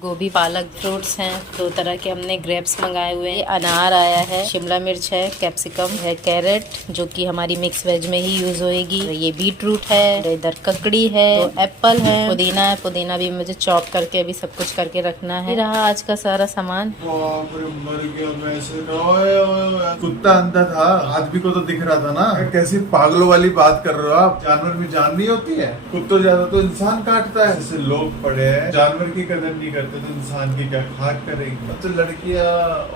गोभी पालक फ्रूट्स हैं, 2 तरह के हमने ग्रेप्स मंगाए हुए हैं। अनार आया है, शिमला मिर्च है, कैप्सिकम है, कैरेट जो कि हमारी मिक्स वेज में ही यूज होएगी। ये बीट रूट है, इधर ककड़ी है, 2 एप्पल है, पुदीना है। पुदीना भी मुझे चॉप करके अभी सब कुछ करके रखना है। रहा आज का सारा सामान। कुत्ता अंधा था, आदमी को तो दिख रहा था ना। कैसी पागलों वाली बात कर रहे हो आप? जानवर में जान नहीं होती है? कुत्तों ज्यादा तो इंसान काटता है। जैसे लोग पड़े हैं, जानवर की कदर नहीं करते तो इंसान की क्या खाक करेंगे। तो लड़कियां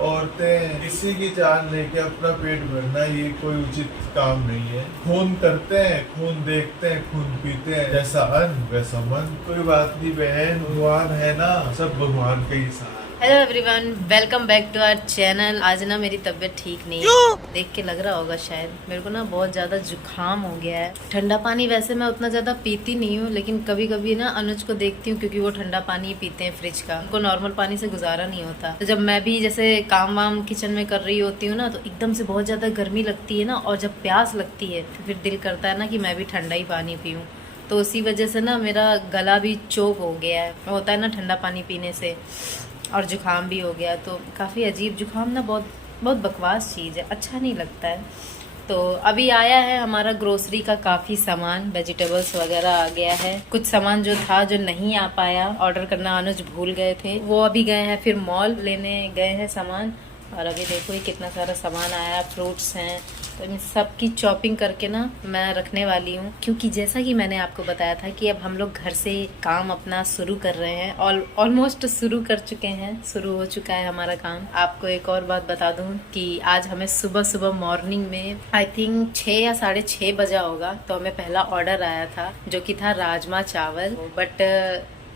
औरतें किसी की जान लेके अपना पेट भरना ये कोई उचित काम नहीं है। खून करते हैं, खून देखते हैं, खून पीते हैं, जैसा अन्न वैसा मन। कोई बात नहीं बहन, भगवान है ना, सब भगवान के ही साथ। Hello everyone, welcome back to our channel. आज ना मेरी तबीयत ठीक नहीं है, देख के लग रहा होगा शायद। मेरे को ना बहुत ज्यादा जुकाम हो गया है। ठंडा पानी वैसे मैं उतना ज्यादा पीती नहीं हूँ, लेकिन कभी कभी ना अनुज को देखती हूँ क्योंकि वो ठंडा पानी पीते हैं फ्रिज का। उनको नॉर्मल पानी से गुजारा नहीं होता। तो जब मैं भी जैसे काम वाम किचन में कर रही होती हूँ ना, तो एकदम से बहुत ज्यादा गर्मी लगती है ना, और जब प्यास लगती है तो फिर दिल करता है ना कि मैं भी ठंडा ही पानी पीऊँ। तो उसी वजह से ना मेरा गला भी चोक हो गया है। होता है ना ठंडा पानी पीने से, और जुकाम भी हो गया। तो काफ़ी अजीब जुकाम ना, बहुत बकवास चीज़ है, अच्छा नहीं लगता है। तो अभी आया है हमारा ग्रोसरी का काफ़ी सामान, वेजिटेबल्स वगैरह आ गया है। कुछ सामान जो था जो नहीं आ पाया, ऑर्डर करना अनुज भूल गए थे, वो अभी गए हैं फिर मॉल लेने गए हैं सामान। और अभी देखो ये कितना सारा सामान आया, फ्रूट्स हैं। तो इन सब की चॉपिंग करके ना मैं रखने वाली हूँ, क्योंकि जैसा कि मैंने आपको बताया था कि अब हम लोग घर से काम अपना शुरू कर रहे हैं। ऑलमोस्ट शुरू कर चुके हैं, शुरू हो चुका है हमारा काम। आपको एक और बात बता दूं कि आज हमें सुबह सुबह मॉर्निंग में आई थिंक 6 या 6:30 बजा होगा, तो हमें पहला ऑर्डर आया था जो कि था राजमा चावल। बट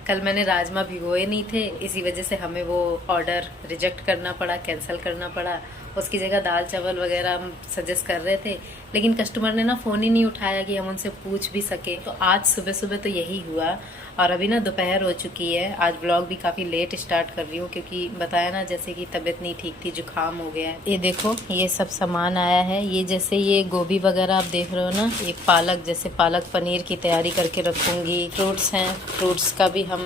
कल मैंने राजमा भिगोए नहीं थे, इसी वजह से हमें वो ऑर्डर रिजेक्ट करना पड़ा, कैंसिल करना पड़ा। उसकी जगह दाल चावल वगैरह हम सजेस्ट कर रहे थे, लेकिन कस्टमर ने ना फ़ोन ही नहीं उठाया कि हम उनसे पूछ भी सके। तो आज सुबह सुबह तो यही हुआ। और अभी ना दोपहर हो चुकी है। आज ब्लॉग भी काफ़ी लेट स्टार्ट कर रही हूँ, क्योंकि बताया ना जैसे कि तबीयत नहीं ठीक थी, जुकाम हो गया है। ये देखो ये सब सामान आया है। ये जैसे ये गोभी वगैरह आप देख रहे हो ना, ये पालक, जैसे पालक पनीर की तैयारी करके रखूँगी। फ्रूट्स हैं, फ्रूट्स का भी हम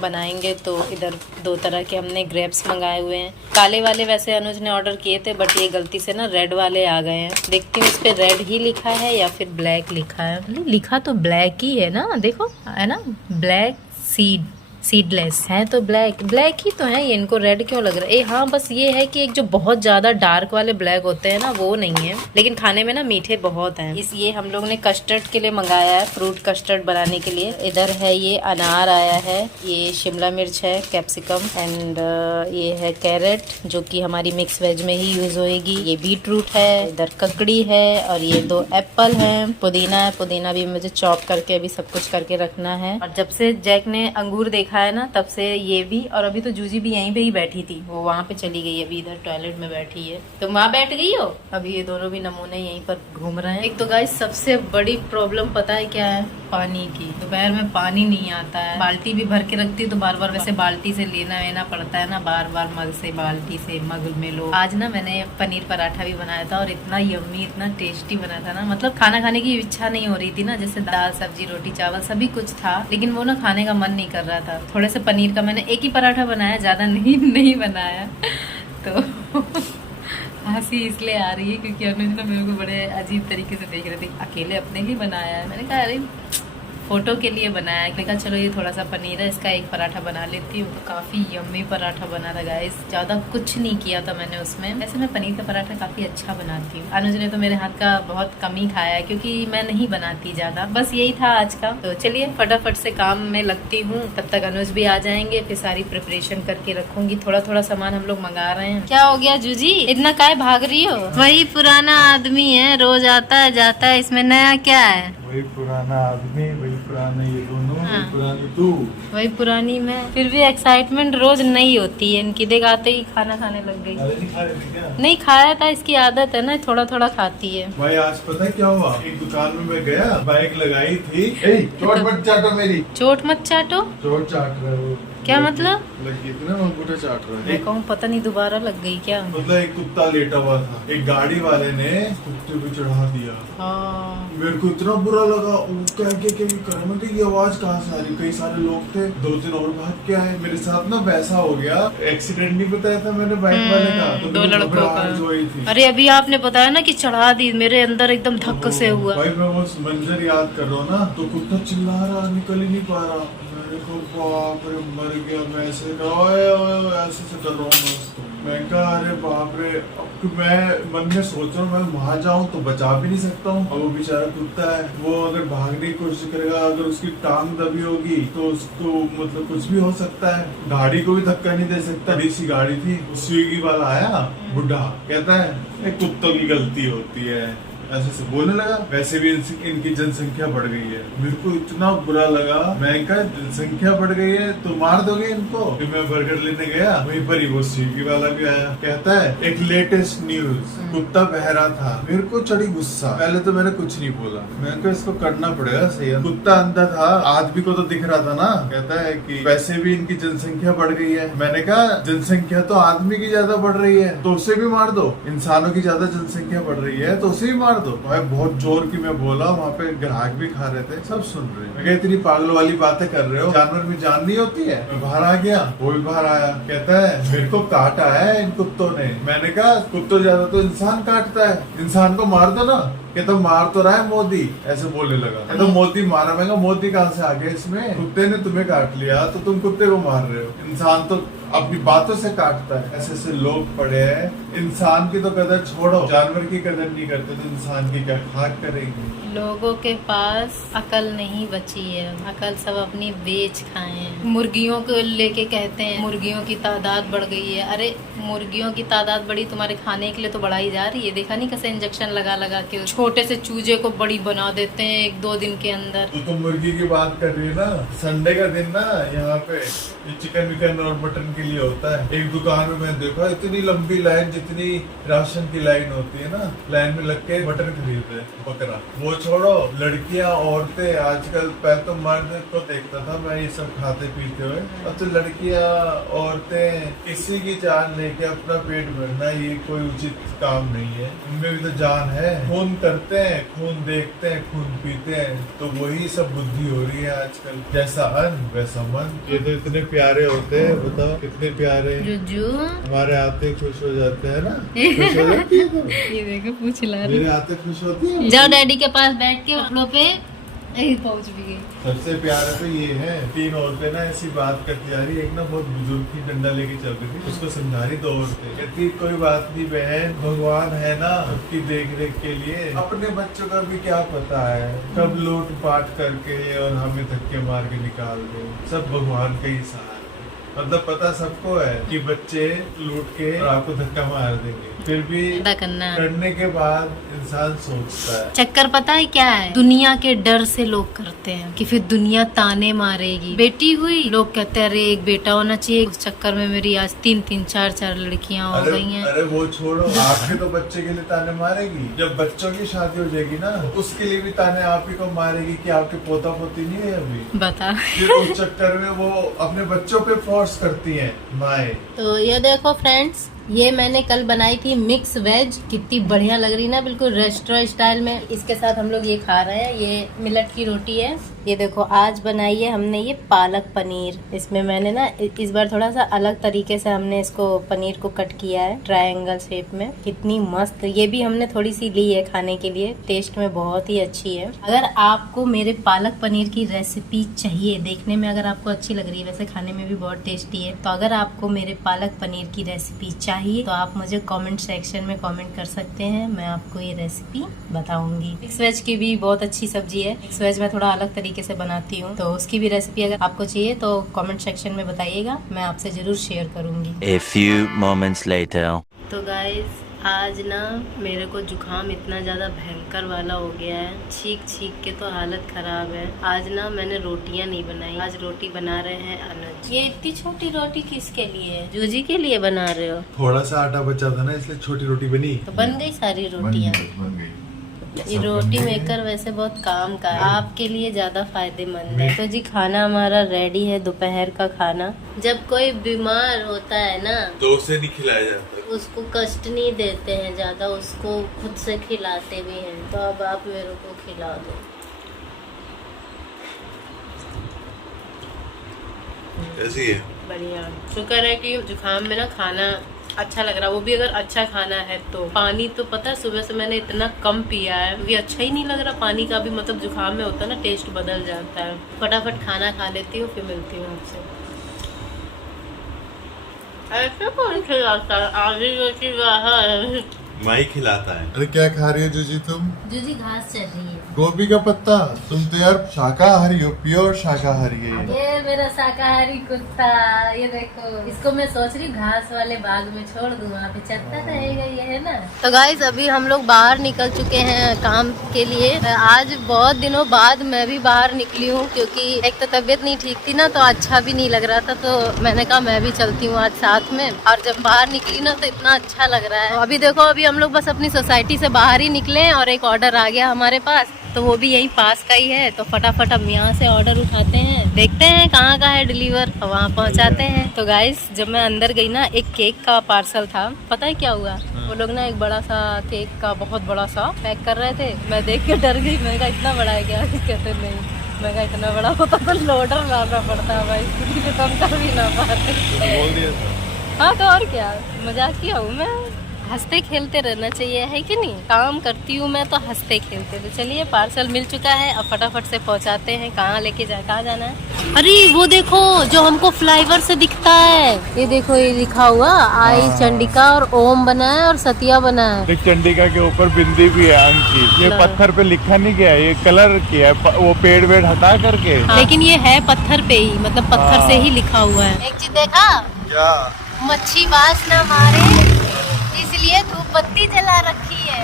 बनाएंगे। तो इधर 2 तरह के हमने ग्रेप्स मंगाए हुए हैं। काले वाले वैसे अनुज ने ऑर्डर किए थे, बट ये गलती से ना रेड वाले आ गए हैं। देखती हूँ इस पे रेड ही लिखा है या फिर ब्लैक लिखा है। लिखा तो ब्लैक ही है ना, देखो है ना, ब्लैक सीडलेस है, तो ब्लैक ही तो है ये। इनको रेड क्यों लग रहा है? हाँ, बस ये है कि एक जो बहुत ज्यादा डार्क वाले ब्लैक होते हैं ना, वो नहीं है, लेकिन खाने में ना मीठे बहुत हैं। ये हम लोग ने कस्टर्ड के लिए मंगाया है, फ्रूट कस्टर्ड बनाने के लिए। इधर है ये अनार आया है, ये शिमला मिर्च है, कैप्सिकम एंड ये है कैरेट जो कि हमारी मिक्स वेज में ही यूज होएगी। ये बीट रूट है, इधर ककड़ी है, और ये 2 एप्पल है। पुदीना है, पुदीना भी मुझे चॉप करके अभी सब कुछ करके रखना है। और जब से जैक ने अंगूर देखा है ना, तब से ये भी। और अभी तो जूजी भी यहीं पे ही बैठी थी, वो वहाँ पे चली गई, अभी इधर टॉयलेट में बैठी है। तो वहाँ बैठ गई हो? अभी ये दोनों भी नमूने यहीं पर घूम रहे हैं। एक तो गाइस सबसे बड़ी प्रॉब्लम पता है क्या है? पानी की। दोपहर में पानी नहीं आता है। बाल्टी भी भर के रखती है तो बार बार वैसे बाल्टी से लेना पड़ता है ना, बार बार मग से, बाल्टी से मग में लो। आज ना मैंने पनीर पराठा भी बनाया था, और इतना यम्मी, इतना टेस्टी बना था ना, मतलब खाना खाने की इच्छा नहीं हो रही थी ना। जैसे दाल सब्जी रोटी चावल सभी कुछ था, लेकिन वो ना खाने का मन नहीं कर रहा था। थोड़े से पनीर का मैंने एक ही पराठा बनाया, ज्यादा नहीं बनाया। तो हंसी इसलिए आ रही है क्योंकि अनुज ना मेरे को बड़े अजीब तरीके से देख रहे थे। अकेले अपने लिए बनाया है, मैंने कहा अरे फोटो के लिए बनाया है। मैंने कहा चलो ये थोड़ा सा पनीर है, इसका एक पराठा बना लेती हूँ। काफी यम्मी पराठा बना था गाइस, ज्यादा कुछ नहीं किया था मैंने उसमें। वैसे मैं पनीर का पराठा काफी अच्छा बनाती हूँ। अनुज ने तो मेरे हाथ का बहुत कम ही खाया है, क्योंकि मैं नहीं बनाती ज्यादा। बस यही था आज का। तो चलिए फटाफट से काम में लगती हूँ, तब तक अनुज भी आ जाएंगे, फिर सारी प्रिपरेशन करके रखूंगी। थोड़ा थोड़ा सामान हम लोग मंगा रहे हैं। क्या हो गया जूजी, इतना काय भाग रही हो? वही पुराना आदमी है, रोज आता है जाता है, इसमें नया क्या है? वही पुराना आदमी, वही पुराना ये दोनों, हाँ। वही पुरानी तू, वही पुरानी मैं। फिर भी एक्साइटमेंट रोज नहीं होती है इनकी। देख आते ही खाना खाने लग गई। अरे नहीं खा रही थी क्या? नहीं खाया था, इसकी आदत है ना, थोड़ा थोड़ा खाती है। भाई आज पता है क्या हुआ? एक दुकान में मैं गया, बाइक लगाई थी। चोट मत चाटो मेरी। चोट मत चाटो। चोट चाट रहे हो? क्या मतलब? लग गई थी ना, वो अंगूठा चाट रहा है। मैं कहूँ पता नहीं दोबारा लग गई क्या। मतलब एक कुत्ता लेटा हुआ था, एक गाड़ी वाले ने कुत्ते पे चढ़ा दिया। हाँ। मेरे को इतना बुरा लगा, क्या करा। मैं ये आवाज कहाँ से आ रही? कई सारे लोग थे, 2-3 और भाग के आए। मेरे साथ ना वैसा हो गया, एक्सीडेंट नहीं बताया था मैंने बाइक वाले का, तो 2 लड़कों घबराहट जो हुई थी। अरे अभी आपने बताया ना कि चढ़ा दी, मेरे अंदर एकदम धक्का से हुआ। भाई मैं वो मंजर याद कर रहा हूँ ना, तो कुत्ता चिल्ला रहा, निकल ही नहीं पा रहा। मेरे को बाप रे, मर गया। मैं ऐसे ऐसे से डर रहा हूँ मैं उसको। मैं कहा अरे बाप रे, अब मैं मन में सोच रहा हूँ मैं वहां जाऊँ तो बचा भी नहीं सकता हूँ। अब वो बेचारा कुत्ता है, वो अगर भागने की कोशिश करेगा, अगर उसकी टांग दबी होगी तो उसको मतलब कुछ भी हो सकता है। गाड़ी को भी धक्का नहीं दे सकता। बड़ी सी गाड़ी थी, स्विगी वाला आया बुढ़ा, कहता है कुत्तों की गलती होती है, ऐसे से बोलने लगा। वैसे भी इनकी जनसंख्या बढ़ गई है। मेरे को इतना बुरा लगा। मैं कहा जनसंख्या बढ़ गई है तो मार दोगे इनको। फिर मैं बर्गर लेने गया, वहीं पर ही वो स्विगी वाला भी आया, कहता है एक लेटेस्ट न्यूज, कुत्ता बहरा था। मेरे को चढ़ी गुस्सा। पहले तो मैंने कुछ नहीं बोला, मैंने कहा इसको करना पड़ेगा सही। कुत्ता अंधा था, आदमी को तो दिख रहा था ना। कहता है कि वैसे भी इनकी जनसंख्या बढ़ गई है। मैंने कहा जनसंख्या तो आदमी की ज्यादा बढ़ रही है तो उसे भी मार दो। इंसानों की ज्यादा जनसंख्या बढ़ रही है तो उसे भी मार दो। भाई बहुत जोर की मैं बोला, वहाँ पे ग्राहक भी खा रहे थे, सब सुन रहे। मैं कहा इतनी पागलों वाली बातें कर रहे हो, जानवर में जान नहीं होती है। मैं बाहर आ गया, वो भी बाहर आया, कहता है मेरे को काटा है इन कुत्तों ने। मैंने कहा कुत्तों ज्यादा तो इंसान काटता है, इंसान को मार दो ना। कहता मार तो रहा है मोदी, ऐसे बोलने लगा। कहता मोदी मारा। मैं कहा मोदी कहाँ से आ गया इसमें? कुत्ते ने तुम्हें काट लिया तो तुम कुत्ते को मार रहे हो। इंसान तो अपनी बातों से काटता है। ऐसे ऐसे लोग पड़े हैं। इंसान की तो कदर छोड़ो, जानवर की कदर नहीं करते तो इंसान की क्या खाक करेंगे। लोगों के पास अकल नहीं बची है, अकल सब अपनी बेच खाए हैं। मुर्गियों को लेके कहते हैं मुर्गियों की तादाद बढ़ गई है। अरे मुर्गियों की तादाद बढ़ी, तुम्हारे खाने के लिए तो बढ़ाई जा रही है। देखा नहीं कैसे इंजेक्शन लगा लगा के छोटे से चूजे को बड़ी बना देते हैं 1-2 दिन के अंदर। तो मुर्गी की बात कर रही है ना। संडे का दिन ना यहाँ पे चिकन विकन और मटन के लिए होता है। एक दुकान में मैं देखा इतनी लंबी लाइन, जितनी राशन की लाइन होती है ना, लाइन में लग के मटन खरीदते हैं, बकरा। वो छोड़ो, लड़कियां औरतें आजकल, पहले तो मर्द को देखता था मैं ये सब खाते पीते हुए, अब तो लड़कियां औरतें किसी की जान लेके अपना पेट भरना ये कोई उचित काम नहीं है। उनमें भी तो जान है। खून करते हैं, खून देखते हैं, खून पीते हैं, तो वही सब बुद्धि हो रही है आजकल। जैसा अन्न वैसा मन। ये तो इतने प्यारे होते हैं, बताओ कितने प्यारे। जुजू हमारे आते खुश हो जाते हैं ना। खुश हो जाती है तुम? ये देखो पूछ ला मेरे आते खुश होती है। जाओ डैडी के पास बैठ के कपड़ों पे पहुंच भी गई। सबसे प्यारा तो ये है, 3 औरतें ना ऐसी बात करती जा रही। एक ना बहुत बुजुर्ग की डंडा लेके चल रही थी, उसको समझा रही 2 औरतें, कहती कोई बात नहीं बहन, भगवान है ना सबकी देख रेख के लिए। अपने बच्चों का भी क्या पता है कब लूट पाट करके और हमें धक्के मार के निकाल दे। सब भगवान का ही सहारा। मतलब पता सबको है कि बच्चे लूट के आपको धक्का मार देंगे, फिर भी करने के बाद इंसान सोचता है। चक्कर पता है क्या है? दुनिया के डर से लोग करते हैं कि फिर दुनिया ताने मारेगी। बेटी हुई, लोग कहते हैं अरे एक बेटा होना चाहिए। उस चक्कर में मेरी आज 3-3, 4-4 लड़कियां हो गई हैं। अरे वो छोड़ो, आपके तो बच्चे के लिए ताने मारेगी। जब बच्चों की शादी हो जाएगी ना, उसके लिए भी ताने आप ही को मारेगी कि आपके पोता पोती नहीं है अभी। बता। फिर उस चक्कर में वो अपने बच्चों पे फोर्स करती हैं माए। तो ये देखो फ्रेंड्स, ये मैंने कल बनाई थी मिक्स वेज, कितनी बढ़िया लग रही ना, बिल्कुल रेस्टोरेंट स्टाइल में। इसके साथ हम लोग ये खा रहे हैं, ये मिलेट की रोटी है। ये देखो आज बनाई है हमने ये पालक पनीर। इसमें मैंने ना इस बार थोड़ा सा अलग तरीके से हमने इसको पनीर को कट किया है, ट्रायंगल शेप में। कितनी मस्त, ये भी हमने थोड़ी सी ली है खाने के लिए, टेस्ट में बहुत ही अच्छी है। अगर आपको मेरे पालक पनीर की रेसिपी चाहिए, देखने में अगर आपको अच्छी लग रही है, वैसे खाने में भी बहुत टेस्टी है, तो अगर आपको मेरे पालक पनीर की रेसिपी चाहिए तो आप मुझे कमेंट सेक्शन में कमेंट कर सकते हैं, मैं आपको ये रेसिपी बताऊंगी। मिक्स वेज की भी बहुत अच्छी सब्जी है। मिक्स वेज में थोड़ा अलग तरीके से बनाती हूँ, तो उसकी भी रेसिपी अगर आपको चाहिए तो कमेंट सेक्शन में बताइएगा, मैं आपसे जरूर शेयर करूंगी। A few moments later. तो गाइज आज ना मेरे को जुकाम इतना ज़्यादा भयंकर वाला हो गया है, छींक के तो हालत खराब है। आज ना मैंने रोटियां नहीं बनाई, आज रोटी बना रहे हैं अनुज। ये इतनी छोटी रोटी किसके लिए है? जूजी के लिए बना रहे हो? थोड़ा सा आटा बचा था ना, इसलिए छोटी रोटी बनी। तो बन गई सारी रोटियां? बन गई। ये रोटी मेकर वैसे बहुत काम का है, आपके लिए ज्यादा फायदेमंद है। तो जी खाना हमारा रेडी है, दोपहर का खाना। जब कोई बीमार होता है ना तो उसे नहीं खिलाया जाता। उसको कष्ट नहीं देते हैं ज्यादा, उसको खुद से खिलाते भी हैं। तो अब आप मेरे को खिला दो। कैसी है? बढ़िया। शुक्र है कि जुकाम में ना खाना अच्छा लग रहा है, वो भी अगर अच्छा खाना है तो। पानी तो पता है सुबह से मैंने इतना कम पिया है क्योंकि अच्छा ही नहीं लग रहा पानी का भी, मतलब जुकाम में होता है ना टेस्ट बदल जाता है। फटाफट खाना खा लेती हूँ फिर मिलती हूँ आपसे। ऐसा कौन खिलाता है? आधी रोटी बाहर। माई खिलाता है। अरे क्या खा रही है जूजी तुम? जूजी घास चल रही है। गोभी का पत्ता? तुम तो यार शाकाहारी हो, प्योर शाकाहारी है। ये मेरा शाकाहारी कुत्ता, ये देखो इसको मैं सोच रही हूँ घास वाले बाग में छोड़ दूँ, वहाँ पे चलता रहेगा, ये है ना। तो गाइस अभी हम लोग बाहर निकल चुके हैं काम के लिए। आज बहुत दिनों बाद मैं भी बाहर निकली हूँ क्योंकि एक तो तबीयत नहीं ठीक थी ना, तो अच्छा भी नहीं लग रहा था। तो मैंने कहा मैं भी चलती हूँ आज साथ में। और जब बाहर निकली ना तो इतना अच्छा लग रहा है। तो अभी देखो अभी हम लोग बस अपनी सोसाइटी से बाहर ही निकले और एक ऑर्डर आ गया हमारे पास, तो वो भी यहीं पास का ही है। तो फटाफट हम यहाँ से ऑर्डर उठाते हैं, देखते हैं कहाँ का है डिलीवर, वहाँ पहुँचाते हैं। तो गाइस जब मैं अंदर गई ना, एक केक का पार्सल था। पता है क्या हुआ? वो लोग ना एक बड़ा सा केक का बहुत बड़ा सा पैक कर रहे थे। मैं देख के डर गई, मैं कहा इतना बड़ा है क्या? कहते नहीं, मैं कहा इतना बड़ा होता तो लोडर मारना पड़ता है भाई, इसलिए तो हम कर भी ना पाते। हाँ तो और क्या, मजाक किया हूँ मैं। हंसते खेलते रहना चाहिए, है कि नहीं? काम करती हूँ मैं तो हंसते खेलते। तो चलिए पार्सल मिल चुका है, अब फटाफट से पहुँचाते हैं। कहाँ लेके कहाँ जाना है? अरे वो देखो जो हमको फ्लाईवर से दिखता है, ये देखो ये लिखा हुआ आई चंडिका और ओम बना है और सतिया बना है। एक चंडिका के ऊपर बिंदी भी है अंकित। ये पत्थर पे लिखा नहीं गया है, ये कलर किया है, वो पेड़ वेड़ हटा करके। लेकिन ये है पत्थर पे ही, मतलब पत्थर से ही लिखा हुआ है। एक चीज देखा क्या? मच्छी बास ना मारे इसलिए धूप बत्ती जला रखी है।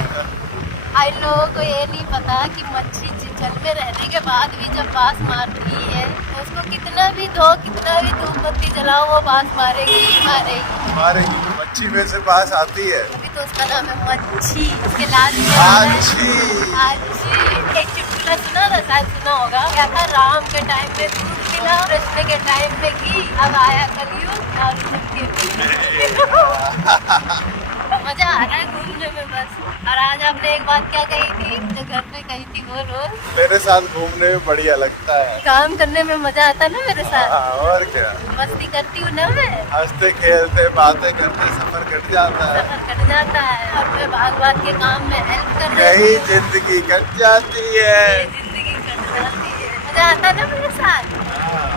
आई लोगों को ये नहीं पता कि मच्छी जल में रहने के बाद भी जब बास मारती है तो उसको कितना भी धूप बत्ती जलाओ वो बास मारेगी ही मारेगी। मारेगी, मच्छी में से बास आती है। अभी तो उसका नाम है मच्छी। उसके लाल एक चुटकुला सुना था, शायद सुना होगा। क्या था? राम के टाइम में दूध मिला, कृष्ण के टाइम में घी, अब आया कलयुग और मजा आ रहा है घूमने में बस। और आज आपने एक बात क्या कही थी जो घर पे कही थी? बोलो। मेरे साथ घूमने में बढ़िया लगता है, काम करने में मजा आता है ना मेरे साथ। और क्या, मस्ती करती हूँ ना मैं, हंसते खेलते बातें करते सफर कट जाता है। सफर कट जाता है और मैं भाग के काम में हेल्प कर रही यही हूँ। जिंदगी कट जाती है। जिंदगी कट जाती है, मजा आता है ना मेरे साथ।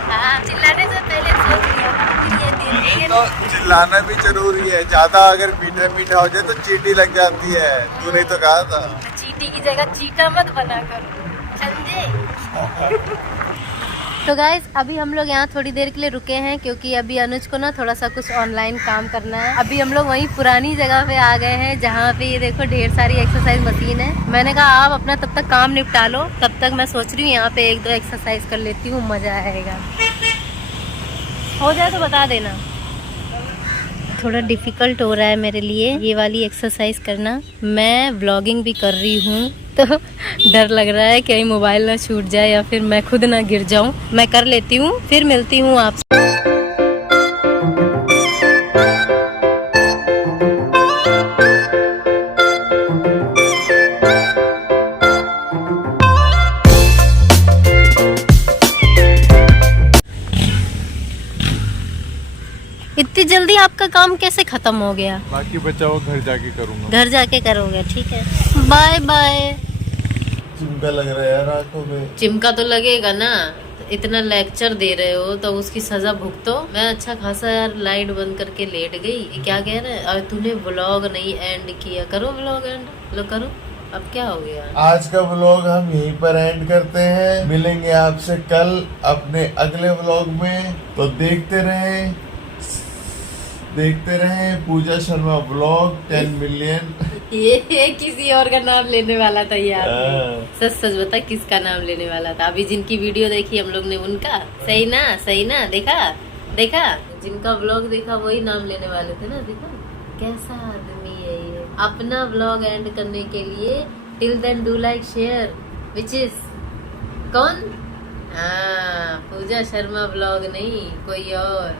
हाँ, चिल्लाने से पहले सोच लिया तो चिल्लाना भी जरूरी है, ज्यादा अगर मीठा मीठा हो जाए तो चींटी लग जाती है। तूने तो कहा था। चींटी की जगह चीटा मत बना करो, समझे? तो गाइज अभी हम लोग यहाँ थोड़ी देर के लिए रुके हैं क्योंकि अभी अनुज को ना थोड़ा सा कुछ ऑनलाइन काम करना है। अभी हम लोग वहीं पुरानी जगह पे आ गए हैं जहाँ पे ये देखो ढेर सारी एक्सरसाइज मशीन है। मैंने कहा आप अपना तब तक काम निपटा लो, तब तक मैं सोच रही हूँ यहाँ पे 1-2 एक्सरसाइज कर लेती हूँ, मजा आएगा। हो जाए तो बता देना। थोड़ा डिफिकल्ट हो रहा है मेरे लिए ये वाली एक्सरसाइज करना। मैं व्लॉगिंग भी कर रही हूँ तो डर लग रहा है कहीं मोबाइल ना छूट जाए या फिर मैं खुद ना गिर जाऊँ। मैं कर लेती हूँ, फिर मिलती हूँ आपसे। इतनी जल्दी आपका काम कैसे खत्म हो गया? बाकी बचाओ घर जाके करूँगा। घर जाके करोगे, ठीक है। Bye bye. चिमटा लग रहा है यार आंखों में। चिमका तो लगेगा ना, इतना लेक्चर दे रहे हो तो उसकी सजा भुगतो। मैं अच्छा खासा यार लाइट बंद करके लेट गई। क्या कह रहे हैं? और तूने व्लॉग नहीं एंड किया। करो व्लॉग एंड, लो करो। अब क्या हो गया? आज का व्लॉग हम यहीं पर एंड करते हैं। मिलेंगे आपसे कल अपने अगले व्लॉग में। तो देखते रहें पूजा शर्मा व्लॉग 10 मिलियन। ये किसी और का नाम लेने वाला था यार। सच सच बता किसका नाम लेने वाला था? अभी जिनकी वीडियो देखी हम लोग ने उनका। सही ना? देखा जिनका व्लॉग देखा वही नाम लेने वाले थे ना। देखा कैसा आदमी है ये। अपना व्लॉग एंड करने के लिए till then do like share which is कौन? हाँ, पूजा शर्मा ब्लॉग नहीं, कोई और।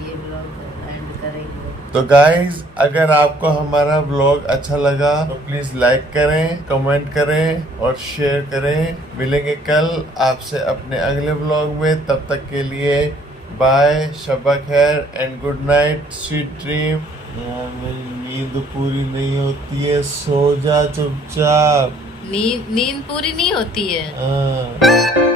ये ब्लॉग एंड करेंगे। तो गाइज, अगर आपको हमारा व्लॉग अच्छा लगा तो प्लीज लाइक करें, कमेंट करें और शेयर करें। मिलेंगे कल आपसे अपने अगले व्लॉग में। तब तक के लिए बाय, शब्बा खैर and good night, sweet dream. नींद पूरी नहीं होती है, सो जा चुपचाप। नींद पूरी नहीं होती है। हाँ।